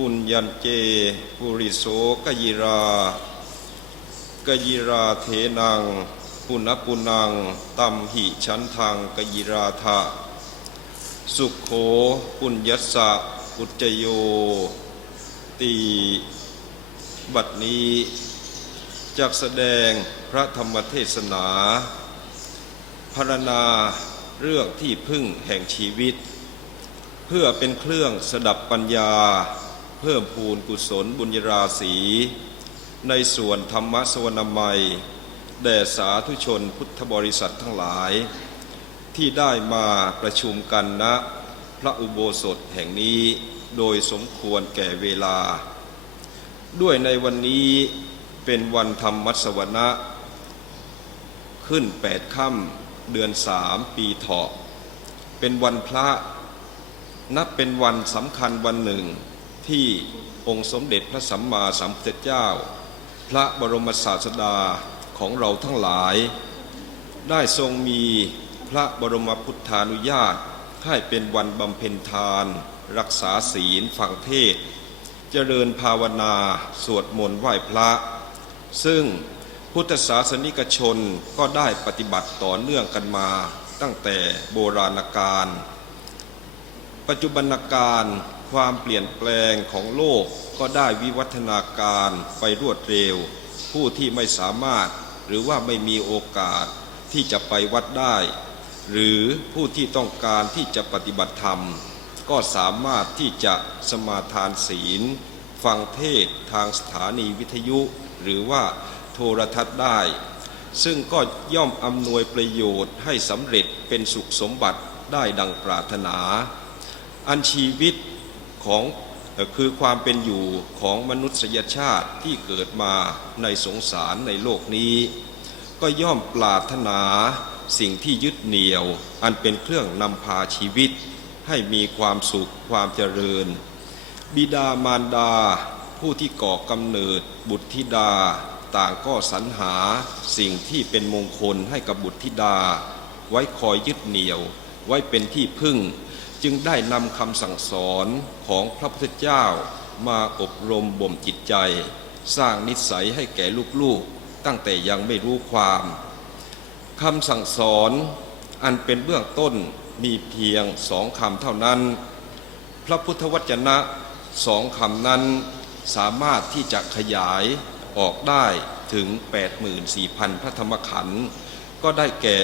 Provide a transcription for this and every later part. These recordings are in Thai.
ปุญญันเจ ปุริโสกยิรากยิราเทนัง ปุณปุนัง ตัมหิชันทังกยิราทะ สุขโขปุญญัสสะปุจโย ตีบัดนี้จากแสดงพระธรรมเทศนาพรรณนาเรื่องที่พึ่งแห่งชีวิต เพื่อเป็นเครื่องสดับปัญญา เพิ่มพูนกุศลบุญราศี ในส่วนธรรมสวนามัย แด่สาธุชนพุทธบริษัททั้งหลาย ที่ได้มาประชุมกันณพระอุโบสถแห่งนี้โดยสมควรแก่เวลา ด้วยในวันนี้เป็นวันธรรมมัสวนะ ขึ้นแปดค่ำเดือนสามปีเถาะ เป็นวันพระนับเป็นวันสำคัญวันหนึ่ง ที่องค์สมเด็จพระสัมมาสัมพุทธเจ้า พระบรมศาสดาของเราทั้งหลาย ได้ทรงมีพระบรมพุทธานุญาตให้เป็นวันบำเพ็ญทาน รักษาศีลฟังเทศ เจริญภาวนา สวดมนต์ไหว้พระ ซึ่งพุทธศาสนิกชนก็ได้ปฏิบัติต่อเนื่องกันมาตั้งแต่โบราณกาลปัจจุบันการ ความเปลี่ยนแปลงของโลกก็ได้วิวัฒนาการไปรวดเร็ว ผู้ที่ไม่สามารถหรือว่าไม่มีโอกาสที่จะไปวัดได้ หรือผู้ที่ต้องการที่จะปฏิบัติธรรม ก็สามารถที่จะสมาทานศีล ฟังเทศทางสถานีวิทยุ หรือว่าโทรทัศน์ได้ ซึ่งก็ย่อมอำนวยประโยชน์ให้สำเร็จเป็นสุขสมบัติได้ดังปรารถนา อันชีวิต ของคือความเป็นอยู่ของมนุษยชาติที่เกิดมาในสงสารในโลกนี้ ก็ย่อมปรารถนาสิ่งที่ยึดเหนี่ยว อันเป็นเครื่องนำพาชีวิต ให้มีความสุขความเจริญ บิดามารดา ผู้ที่ก่อกำเนิดบุตรธิดา ต่างก็สรรหาสิ่งที่เป็นมงคลให้กับบุตรธิดา ไว้คอยยึดเหนี่ยว ไว้เป็นที่พึ่ง จึงได้นำคำสั่งสอนของพระพุทธเจ้ามาอบรมบ่มจิตใจ สร้างนิสัยให้แก่ลูกๆ ตั้งแต่ยังไม่รู้ความคำสั่งสอนอันเป็นเบื้องต้นมีเพียงสองคำเท่านั้น พระพุทธวจนะสองคำนั้นสามารถที่จะขยายออกได้ถึง 84,000 พระธรรมขันธ์ก็ได้แก่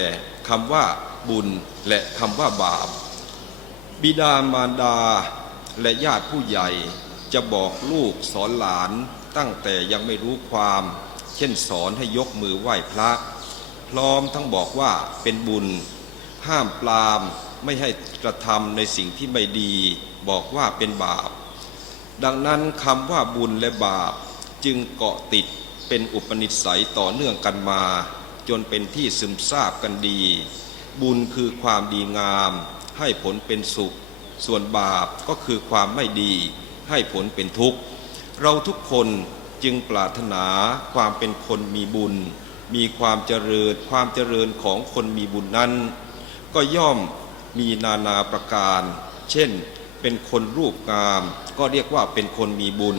คำว่าบุญและคำว่าบาป บิดามารดาและญาติผู้ใหญ่จะบอกลูกสอนหลานตั้งแต่ยังไม่รู้ความ เช่นสอนให้ยกมือไหว้พระ พร้อมทั้งบอกว่าเป็นบุญ ห้ามปรามไม่ให้กระทำในสิ่งที่ไม่ดี บอกว่าเป็นบาป ดังนั้นคำว่าบุญและบาปจึงเกาะติดเป็นอุปนิสัยต่อเนื่องกันมา จนเป็นที่ซึมซาบกันดี บุญคือความดีงาม ให้ผลเป็นสุข ส่วนบาปก็คือความไม่ดี ให้ผลเป็นทุกข์ เราทุกคนจึงปรารถนาความเป็นคนมีบุญ มีความเจริญความเจริญของคนมีบุญนั้น ก็ย่อมมีนานาประการ เช่น เป็นคนรูปงาม ก็เรียกว่าเป็นคนมีบุญ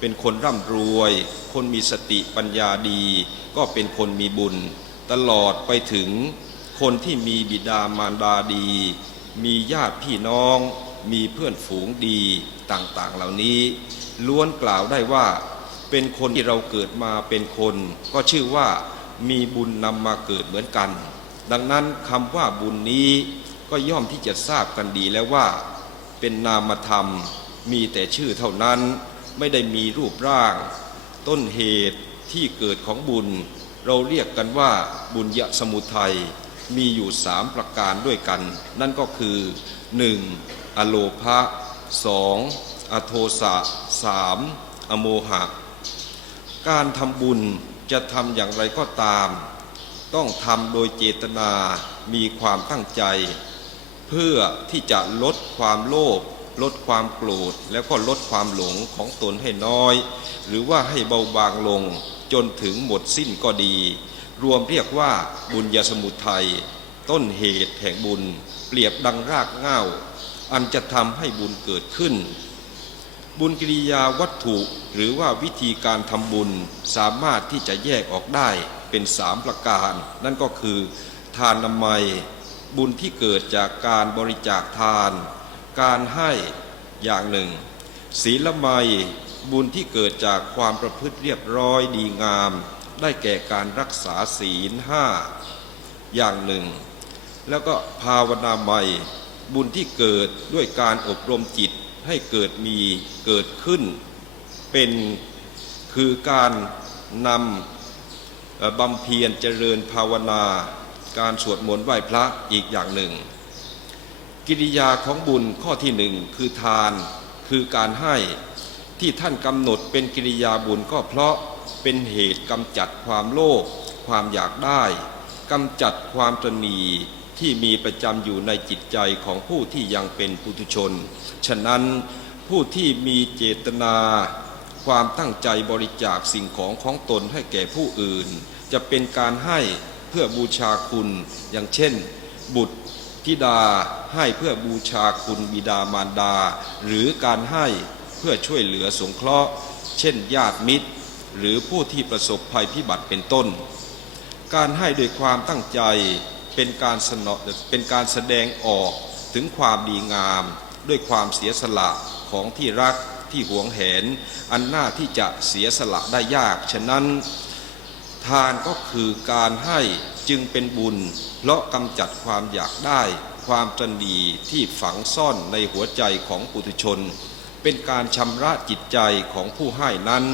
เป็นคนร่ำรวย คนมีสติปัญญาดี ก็เป็นคนมีบุญ ตลอดไปถึงคนที่มีบิดามารดาดี มีญาติพี่น้อง มีเพื่อนฝูงดีต่างๆ เหล่านี้ ล้วนกล่าวได้ว่า เป็นคนที่เราเกิดมาเป็นคน ก็ชื่อว่ามีบุญนำมาเกิดเหมือนกัน ดังนั้นคำว่าบุญนี้ก็ย่อมที่จะทราบกันดีแล้วว่า เป็นนามธรรม มีแต่ชื่อเท่านั้นไม่ได้มีรูปร่าง ต้นเหตุที่เกิดของบุญ เราเรียกกันว่าบุญยะสมุทัย มีอยู่สามประการด้วยกัน นั่นก็คือ 1. อโลภะ 2. อโทสะ 3. อโมหะ การทำบุญจะทำอย่างไรก็ตาม ต้องทำโดยเจตนามีความตั้งใจ เพื่อที่จะลดความโลภลดความโกรธแล้วก็ลดความหลงของตนให้น้อย หรือว่าให้เบาบางลงจนถึงหมดสิ้นก็ดี รวมเรียกว่าบุญญาสมุทัยต้นเหตุแห่งบุญ เปรียบดังรากเหง้า อันจะทำให้บุญเกิดขึ้น บุญกิริยาวัตถุหรือว่าวิธีการทำบุญสามารถที่จะแยกออกได้เป็นสามประการ นั่นก็คือ ทานนามัย บุญที่เกิดจากการบริจาคทาน การให้อย่างหนึ่ง ศีลไมยบุญที่เกิดจากความประพฤติเรียบร้อยดีงาม ได้แก่การรักษาศีลห้าอย่างหนึ่ง แล้วก็ภาวนาไมยบุญที่เกิดด้วยการอบรมจิตให้เกิดมีเกิดขึ้น เป็นคือการนำบำเพ็ญเจริญภาวนา การสวดมนต์ไหว้พระอีกอย่างหนึ่ง กิริยาของบุญข้อที่หนึ่งคือทานคือการให้ที่ท่านกำหนดเป็นกิริยาบุญก็เพราะ เป็นเหตุกำจัดความโลภความอยากได้กำจัดความตรณีที่มีประจำอยู่ในจิตใจของผู้ที่ยังเป็นปุถุชน ฉะนั้นผู้ที่มีเจตนาความตั้งใจบริจาคสิ่งของของตนให้แก่ผู้อื่น จะเป็นการให้เพื่อบูชาคุณอย่างเช่น บุตรธิดาให้เพื่อบูชาคุณบิดามารดา หรือการให้เพื่อช่วยเหลือสงเคราะห์ เช่น ญาติมิตร หรือผู้ที่ประสบภัยพิบัติเป็นต้น การให้โดยความตั้งใจเป็นการสนอเป็นการแสดงออกถึงความดีงาม ด้วยความเสียสละของที่รักที่หวงแหน อันน่าที่จะเสียสละได้ยาก ฉะนั้น ทานก็คือการให้จึงเป็นบุญ เพราะกำจัดความอยากได้ ความตรณีที่ฝังซ่อนในหัวใจของปุถุชน เป็นการชำระจิตใจของผู้ให้นั้น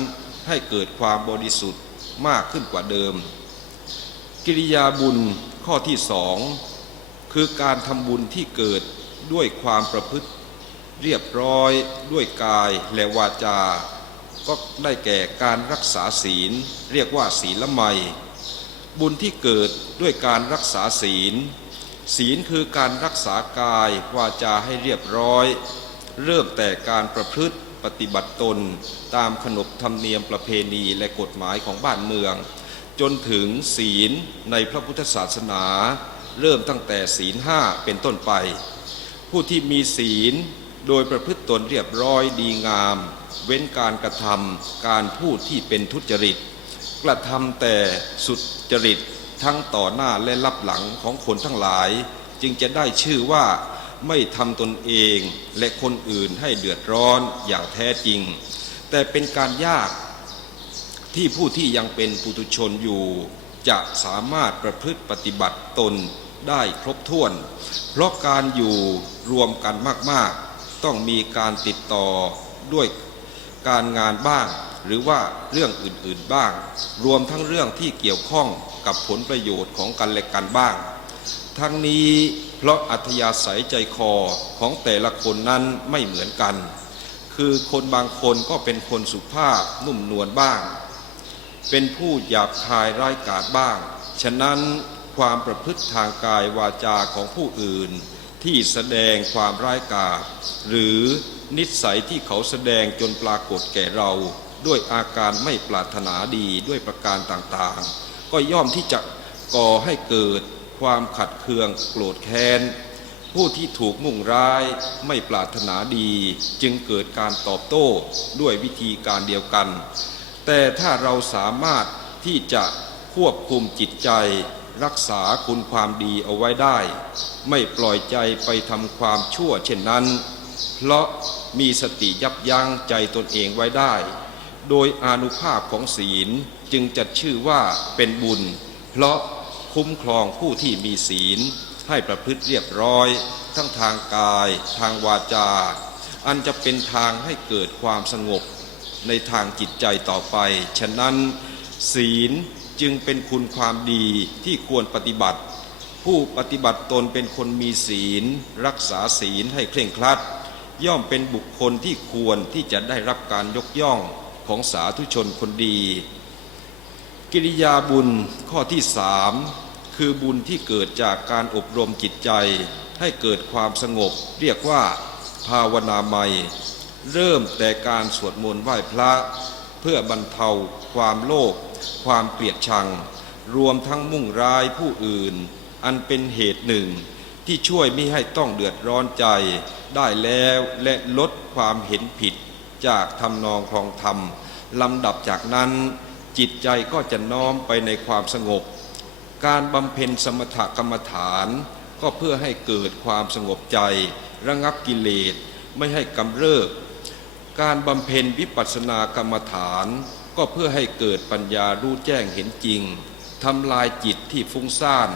ให้เกิดความบริสุทธิ์มากขึ้นกว่าเดิม กิริยาบุญข้อที่สองคือการทำบุญที่เกิดด้วยความประพฤติ เรียบร้อยด้วยกายและวาจา ก็ได้แก่การรักษาศีล เรียกว่าศีลละไมบุญที่เกิดด้วยการรักษาศีล ศีลคือการรักษากายวาจาให้เรียบร้อย เริ่มแต่การประพฤติ ปฏิบัติตน ตามขนบธรรมเนียมประเพณีและกฎหมายของบ้านเมือง จนถึงศีลในพระพุทธศาสนา เริ่มตั้งแต่ศีลห้าเป็นต้นไป ผู้ที่มีศีลโดยประพฤติตนเรียบร้อยดีงาม เว้นการกระทำการพูดที่เป็นทุจริต กระทำแต่สุดจริตทั้งต่อหน้าและรับหลังของคนทั้งหลาย จึงจะได้ชื่อว่า ไม่ทำตนเองและคนอื่นให้เดือดร้อนอย่างแท้จริง แต่เป็นการยากที่ผู้ที่ยังเป็นปุถุชนอยู่ จะสามารถประพฤติปฏิบัติตนได้ครบถ้วน เพราะการอยู่รวมกันมากๆ ต้องมีการติดต่อด้วยการงานบ้าง หรือว่าเรื่องอื่นๆบ้าง รวมทั้งเรื่องที่เกี่ยวข้องกับผลประโยชน์ของกันและกันบ้าง ทั้งนี้ เพราะอัธยาศัยใจคอของแต่ละคนนั้นไม่เหมือนกัน คือคนบางคนก็เป็นคนสุภาพนุ่มนวลบ้าง เป็นผู้หยาบคายร้ายกาจบ้าง ฉะนั้นความประพฤติทางกายวาจาของผู้อื่น ที่แสดงความร้ายกาจหรือนิสัยที่เขาแสดงจนปรากฏแก่เรา ด้วยอาการไม่ปรารถนาดีด้วยประการต่างๆ ก็ย่อมที่จะก่อให้เกิด ความขัดเคืองโกรธแค้น ผู้ที่ถูกมุ่งร้ายไม่ปรารถนาดี จึงเกิดการตอบโต้ด้วยวิธีการเดียวกัน แต่ถ้าเราสามารถที่จะควบคุมจิตใจรักษาคุณความดีเอาไว้ได้ ไม่ปล่อยใจไปทำความชั่วเช่นนั้น เพราะมีสติยับยั้งใจตนเองไว้ได้ โดยอนุภาพของศีลจึงจัดชื่อว่าเป็นบุญ เพราะ คุ้มครองผู้ที่มีศีล ให้ประพฤติเรียบร้อย ทั้งทางกาย ทางวาจา อันจะเป็นทางให้เกิดความสงบ ในทางจิตใจต่อไป ฉะนั้น ศีลจึงเป็นคุณความดีที่ควรปฏิบัติ ผู้ปฏิบัติตนเป็นคนมีศีล รักษาศีลให้เคร่งครัด ย่อมเป็นบุคคลที่ควรที่จะได้รับการยกย่องของสาธุชนคนดี กิริยาบุญข้อที่สามคือบุญที่เกิดจากการอบรมจิตใจ ให้เกิดความสงบ เรียกว่า ภาวนาใหม่ เริ่มแต่การสวดมนต์ไหว้พระ เพื่อบรรเทา ความโลภความเกลียดชัง รวมทั้งมุ่งร้ายผู้อื่น อันเป็นเหตุหนึ่ง ที่ช่วยไม่ให้ต้องเดือดร้อนใจ ได้แล้วและลดความเห็นผิด จากทำนองครองธรรมลำดับจากนั้น จิตใจก็จะน้อมไปในความสงบ การบำเพ็ญสมถกรรมฐาน ก็เพื่อให้เกิดความสงบใจ ระงับกิเลสไม่ให้กำเริบการบำเพ็ญวิปัสสนากรรมฐาน ก็เพื่อให้เกิดปัญญารู้แจ้งเห็นจริงทำลายจิตที่ฟุ้งซ่าน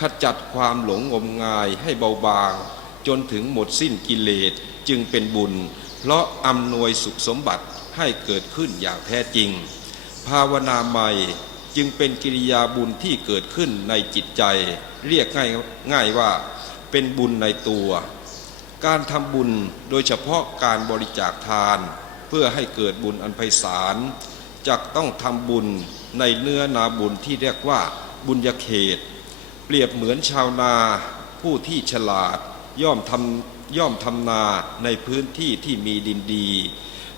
ขจัดความหลงงมงายให้เบาบาง จนถึงหมดสิ้นกิเลสจึงเป็นบุญ เพราะอำนวยสุขสมบัติให้เกิดขึ้นอย่างแท้จริง ภาวนาใหม่จึงเป็นกิริยาบุญที่เกิดขึ้นในจิตใจ เรียกง่ายง่ายว่าเป็นบุญในตัว การทำบุญโดยเฉพาะการบริจาคทาน เพื่อให้เกิดบุญอันไพศาลจะต้องทำบุญในเนื้อนาบุญที่เรียกว่าบุญญาเขต เปรียบเหมือนชาวนาผู้ที่ฉลาดย่อมทำย่อมทำนาในพื้นที่ที่มีดินดี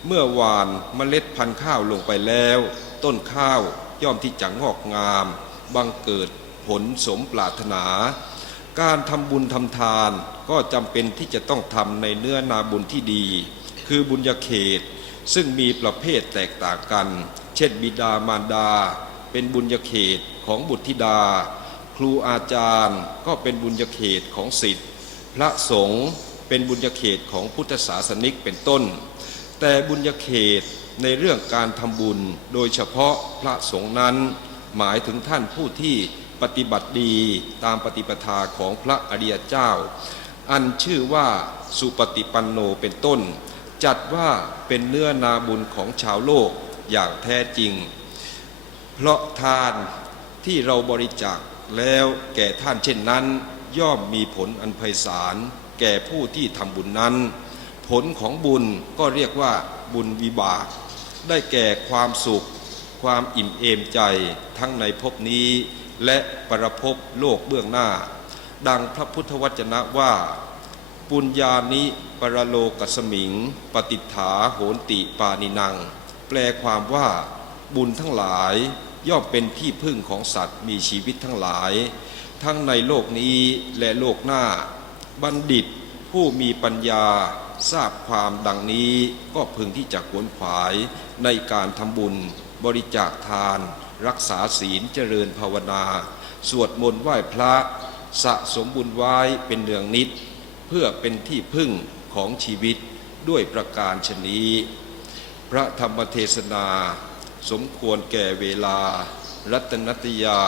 เมื่อวานเมล็ดพันธุ์ข้าวลงไปแล้ว ต้นข้าว ย่อมที่จะงอกงาม บังเกิดผลสมปรารถนา การทำบุญทำทานก็จำเป็นที่จะต้องทำในเนื้อนาบุญที่ดี คือบุญญาเขต ซึ่งมีประเภทแตกต่างกัน เช่นบิดามารดา เป็นบุญญาเขตของบุตรธิดา ครูอาจารย์ก็เป็นบุญญาเขตของสิทธิ์พระสงฆ์เป็นบุญญาเขตของพุทธศาสนิกเป็นต้น แต่บุญญาเขต ในเรื่องการทำบุญ โดยเฉพาะพระสงฆ์นั้น หมายถึงท่านผู้ที่ปฏิบัติดีตามปฏิปทาของพระอริยเจ้า อันชื่อว่าสุปฏิปันโนเป็นต้น จัดว่าเป็นเนื้อนาบุญของชาวโลกอย่างแท้จริง เพราะทานที่เราบริจาคแล้วแก่ท่านเช่นนั้น ย่อมมีผลอันไพศาลแก่ผู้ที่ทำบุญนั้น ผลของบุญก็เรียกว่าบุญวิบาก ได้แก่ความสุข ความอิ่มเอมใจทั้งในภพนี้ และปรภพโลกเบื้องหน้า ดังพระพุทธวจนะว่า ปุญญานิปรโลกสมิง ปฏิฐาโหนติปานินัง แปลความว่าบุญทั้งหลายย่อมเป็นที่พึ่งของสัตว์มีชีวิตทั้งหลาย ทั้งในโลกนี้และโลกหน้า บัณฑิตผู้มีปัญญา ทราบความดังนี้ก็พึงที่จะขวนขวายในการทำบุญ บริจาคทาน รักษาศีลเจริญภาวนา สวดมนต์ไหว้พระ สะสมบุญไว้เป็นเนืองนิด เพื่อเป็นที่พึ่งของชีวิตด้วยประการชนี้พระธรรมเทศนา สมควรแก่เวลา รัตนัตยา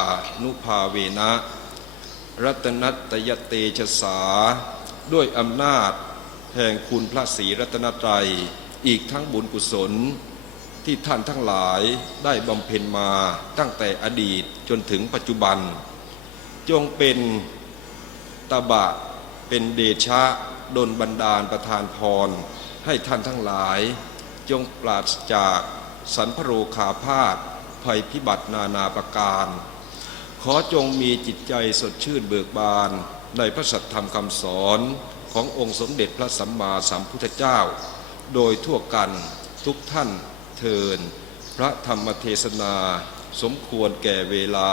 นุภาเวนะ รัตนัตยเตชะสา ด้วยอำนาจ แห่งคุณพระศรีรัตนตรัย อีกทั้งบุญกุศลที่ท่านทั้งหลายได้บำเพ็ญมาตั้งแต่อดีตจนถึงปัจจุบัน จงเป็นตบะเป็นเดชะดลบันดาลประทานพร ให้ท่านทั้งหลาย จงปราศจากสันพโรคาพาธภัยพิบัตินานาประการ ขอจงมีจิตใจสดชื่นเบิกบาน ในพระสัทธรรมคำสอนขององค์สมเด็จพระสัมมาสัมพุทธเจ้า โดยทั่วกันทุกท่านเทิน พระธรรมเทศนา สมควรแก่เวลา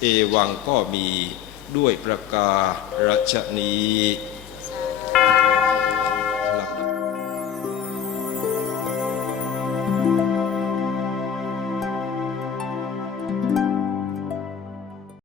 เอวังก็มีด้วยประการฉนี้